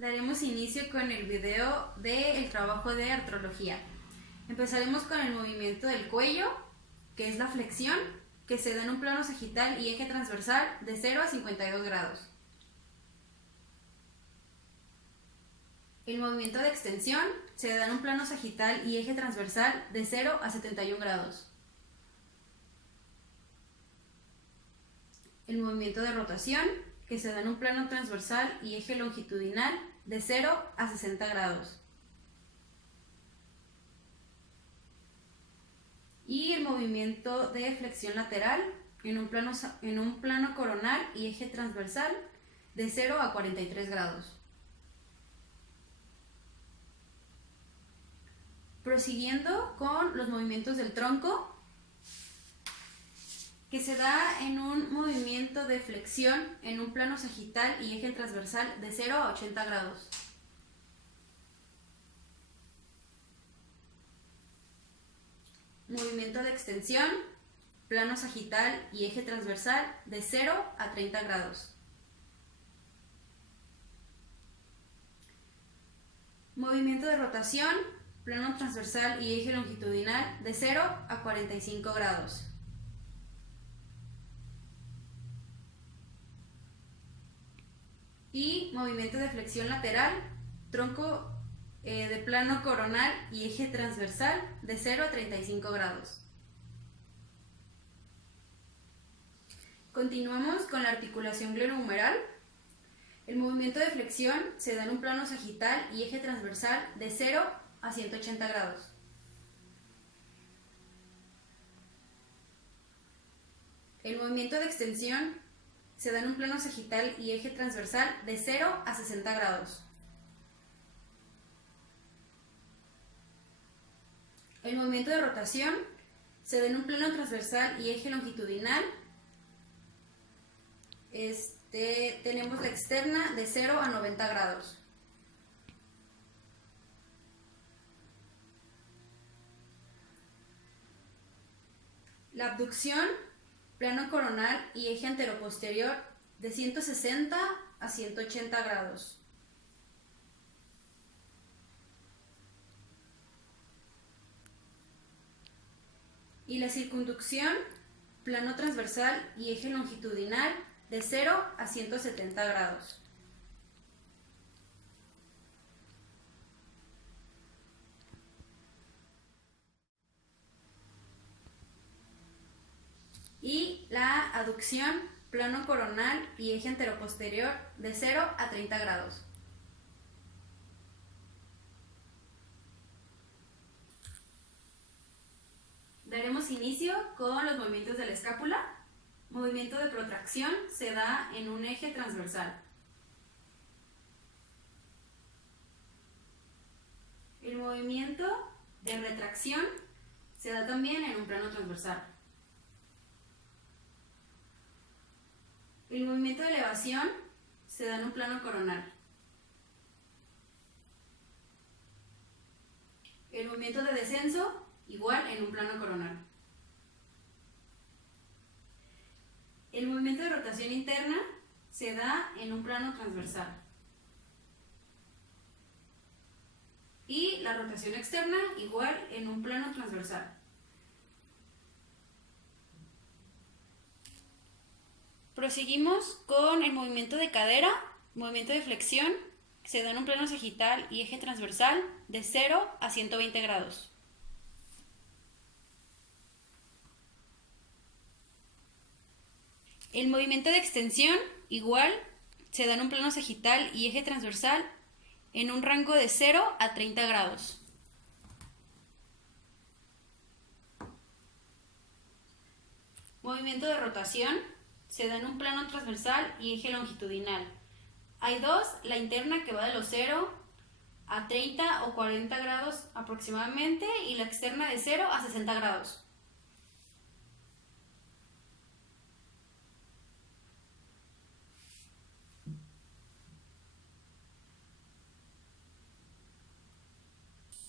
Daremos inicio con el video del trabajo de artrología. Empezaremos con el movimiento del cuello, que es la flexión, que se da en un plano sagital y eje transversal de 0 a 52 grados. El movimiento de extensión se da en un plano sagital y eje transversal de 0 a 71 grados. El movimiento de rotación, que se da en un plano transversal y eje longitudinal de 0 a 60 grados. Y el movimiento de flexión lateral en un plano coronal y eje transversal de 0 a 43 grados. Prosiguiendo con los movimientos del tronco, que se da en un movimiento de flexión en un plano sagital y eje transversal de 0 a 80 grados. Movimiento de extensión, plano sagital y eje transversal de 0 a 30 grados. Movimiento de rotación, plano transversal y eje longitudinal de 0 a 45 grados. Y movimiento de flexión lateral, tronco de plano coronal y eje transversal de 0 a 35 grados. Continuamos con la articulación glenohumeral. El movimiento de flexión se da en un plano sagital y eje transversal de 0 a 180 grados. El movimiento de extensión se da en un plano sagital y eje transversal de 0 a 60 grados. El movimiento de rotación se da en un plano transversal y eje longitudinal. Tenemos la externa de 0 a 90 grados. La abducción, plano coronal y eje anteroposterior de 160 a 180 grados. Y la circunducción, plano transversal y eje longitudinal de 0 a 170 grados. Y la aducción, plano coronal y eje anteroposterior de 0 a 30 grados. Daremos inicio con los movimientos de la escápula. Movimiento de protracción se da en un eje transversal. El movimiento de retracción se da también en un plano transversal. El movimiento de elevación se da en un plano coronal. El movimiento de descenso igual en un plano coronal. El movimiento de rotación interna se da en un plano transversal. Y la rotación externa igual en un plano transversal. Proseguimos con el movimiento de cadera, movimiento de flexión, se da en un plano sagital y eje transversal de 0 a 120 grados. El movimiento de extensión, igual, se da en un plano sagital y eje transversal en un rango de 0 a 30 grados. Movimiento de rotación, se da en un plano transversal y eje longitudinal. Hay dos, la interna que va de los 0 a 30 o 40 grados aproximadamente y la externa de 0 a 60 grados.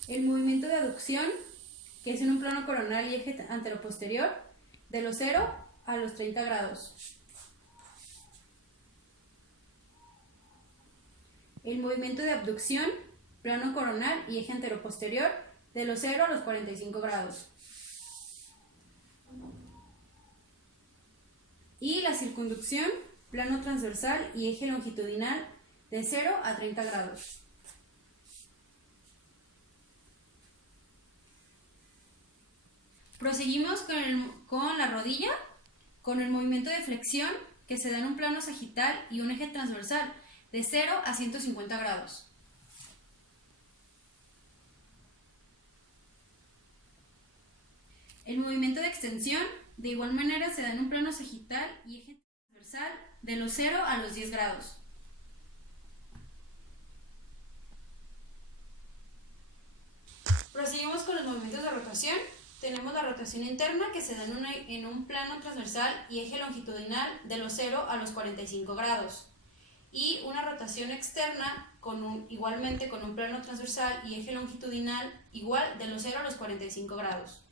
El movimiento de aducción, que es en un plano coronal y eje anteroposterior, de los 0 a los 30 grados. El movimiento de abducción, plano coronal y eje anteroposterior, de los 0 a los 45 grados. Y la circunducción, plano transversal y eje longitudinal, de 0 a 30 grados. Proseguimos con la rodilla, con el movimiento de flexión que se da en un plano sagital y un eje transversal de 0 a 150 grados. El movimiento de extensión de igual manera se da en un plano sagital y eje transversal de los 0 a los 10 grados. Proseguimos con los movimientos de rotación. Tenemos la rotación interna que se da en un plano transversal y eje longitudinal de los 0 a los 45 grados. Y una rotación externa igualmente con un plano transversal y eje longitudinal igual de los 0 a los 45 grados.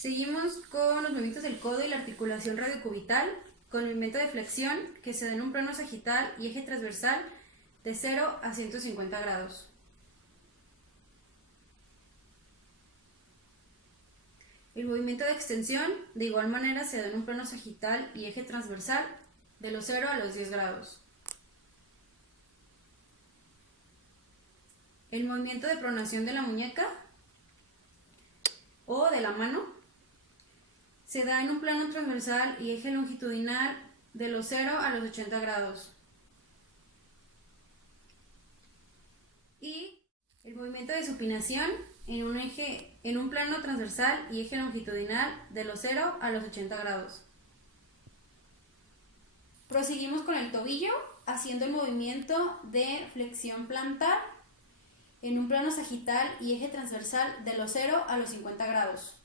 Seguimos con los movimientos del codo y la articulación radiocubital, con el movimiento de flexión que se da en un plano sagital y eje transversal de 0 a 150 grados. El movimiento de extensión de igual manera se da en un plano sagital y eje transversal de los 0 a los 10 grados. El movimiento de pronación de la muñeca o de la mano se da en un plano transversal y eje longitudinal de los 0 a los 80 grados. Y el movimiento de supinación en un plano transversal y eje longitudinal de los 0 a los 80 grados. Proseguimos con el tobillo, haciendo el movimiento de flexión plantar en un plano sagital y eje transversal de los 0 a los 50 grados.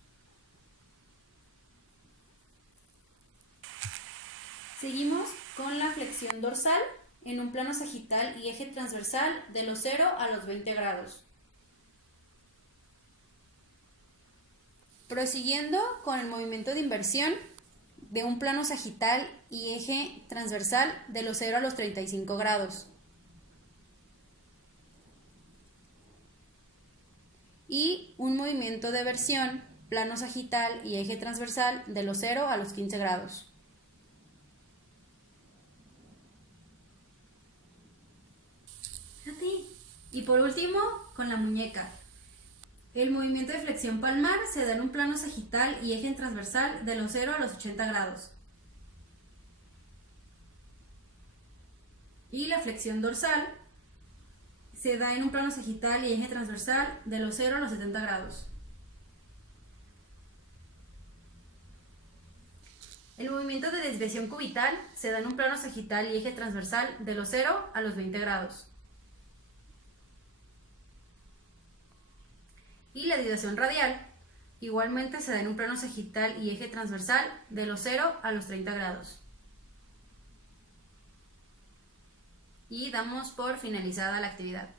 Seguimos con la flexión dorsal en un plano sagital y eje transversal de los 0 a los 20 grados. Prosiguiendo con el movimiento de inversión de un plano sagital y eje transversal de los 0 a los 35 grados. Y un movimiento de versión, plano sagital y eje transversal de los 0 a los 15 grados. Y por último, con la muñeca. El movimiento de flexión palmar se da en un plano sagital y eje transversal de los 0 a los 80 grados. Y la flexión dorsal se da en un plano sagital y eje transversal de los 0 a los 70 grados. El movimiento de desviación cubital se da en un plano sagital y eje transversal de los 0 a los 20 grados. Y la desviación radial igualmente se da en un plano sagital y eje transversal de los 0 a los 30 grados. Y damos por finalizada la actividad.